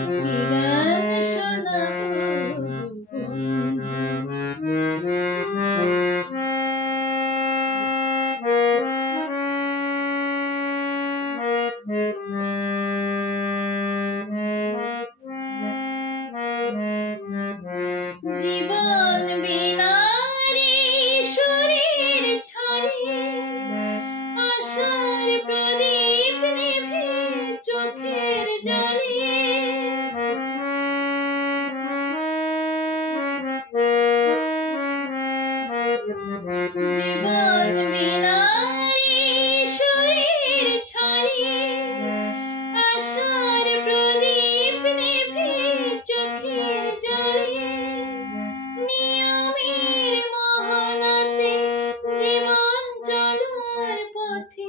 কি গান শোনাবো জীবন বিনারে শরীর ছড়িয়ে আশার প্রদীপ নিভে চোখের জলে জীবন বিনারে শরীর ছড়িয়ে আশার প্রদীপ নিভে চোখের জলে নিয়মের মহলাতে জীবন চলার পথে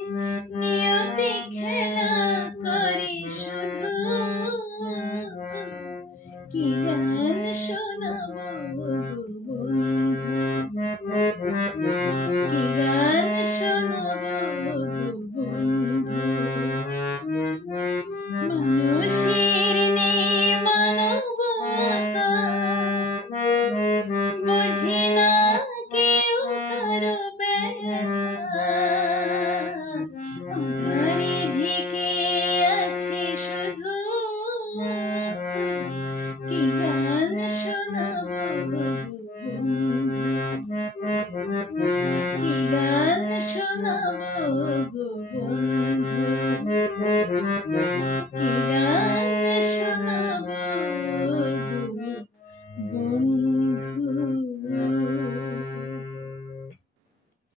নিয়তি খেলা করে শুধু কি গান শোনাবো কি গান শোনাবো মানুষের নেই মানবতা বুঝি না কেউ কারো ব্যথা ঘরে ঢেকে আছে শুধু কি গান শোনাবো কি গান শোনাবো বন্ধু কি